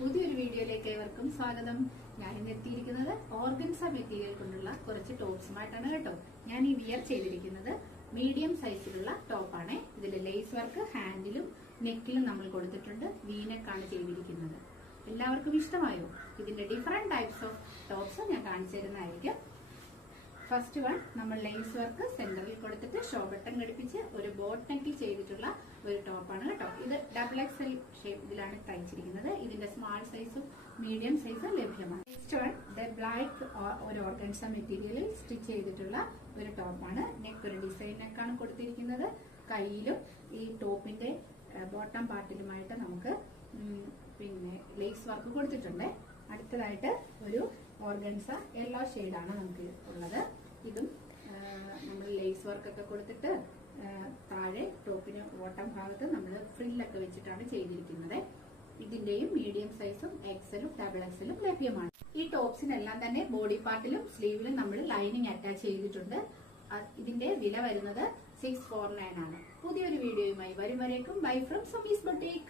പുതിയൊരു വീഡിയോയിലേക്ക് ഏവർക്കും സ്വാഗതം. ഞാൻ ഇന്ന് എത്തിയിരിക്കുന്നത് ഓർഗൻസ മെറ്റീരിയൽ കൊണ്ടുള്ള കുറച്ച് ടോപ്സുമായിട്ടാണ് കേട്ടോ. ഞാൻ ഈ വിയർ ചെയ്തിരിക്കുന്നത് മീഡിയം സൈസിലുള്ള ടോപ്പാണ്. ഇതിൽ ലേസ് വർക്ക് ഹാൻഡിലും നെക്കിലും നമ്മൾ കൊടുത്തിട്ടുണ്ട്. വീനെക്കാണ് ചെയ്തിരിക്കുന്നത്. എല്ലാവർക്കും ഇഷ്ടമായോ? ഇതിന്റെ ഡിഫറെന്റ് ടൈപ്സ് ഓഫ് ടോപ്സ് ഞാൻ കാണിച്ചു തരുന്നതായിരിക്കും. ഫസ്റ്റ് വൺ, നമ്മൾ ലേസ് വർക്ക് സെന്ററിൽ കൊടുത്തിട്ട് ഷോ ബട്ടൺ ഘടിപ്പിച്ച് ഒരു ബോട്ട് നെക്കിൽ ചെയ്തിട്ടുള്ള ഒരു ടോപ്പാണ് കേട്ടോ. ഇത് XXL ഷേപ്പിലാണ് തയ്ച്ചിരിക്കുന്നത്. ഇതിന്റെ സ്മാൾ സൈസും മീഡിയം സൈസും ലഭ്യമാണ്. നെക്സ്റ്റ് വൺ, ബ്ലാക്ക് ഒരു ഓർഗൻസ മെറ്റീരിയലിൽ സ്റ്റിച്ച് ചെയ്തിട്ടുള്ള ഒരു ടോപ്പാണ്. നെക്ക് ഒരു ഡിസൈൻ നെക്കാണ് കൊടുത്തിരിക്കുന്നത്. കയ്യിലും ഈ ടോപ്പിന്റെ ബോട്ടം പാർട്ടിലുമായിട്ട് നമുക്ക് പിന്നെ ലേസ് വർക്ക് കൊടുത്തിട്ടുണ്ട്. അടുത്തതായിട്ട് ഒരു ഓർഗൻസ യെല്ലോ ഷെയ്ഡാണ് നമുക്ക് ഉള്ളത്. ഇതും നമ്മൾ ലേസ് വർക്ക് ഒക്കെ കൊടുത്തിട്ട് താഴെ ടോപ്പിന് ബോട്ടം ഭാഗത്ത് നമ്മൾ ഫ്രില്ലൊക്കെ വെച്ചിട്ടാണ് ചെയ്തിരിക്കുന്നത്. ഇതിന്റെയും മീഡിയം സൈസും XLും XXLും ലഭ്യമാണ്. ഈ ടോപ്സിനെല്ലാം തന്നെ ബോഡി പാർട്ടിലും സ്ലീവിലും നമ്മൾ ലൈനിങ് അറ്റാച്ച് ചെയ്തിട്ടുണ്ട്. ഇതിന്റെ വില വരുന്നത് 649 ആണ്. പുതിയൊരു വീഡിയോയുമായി വരും വരേക്കും ബൈ ഫ്രം സുമീസ് ബൊട്ടീക്ക്.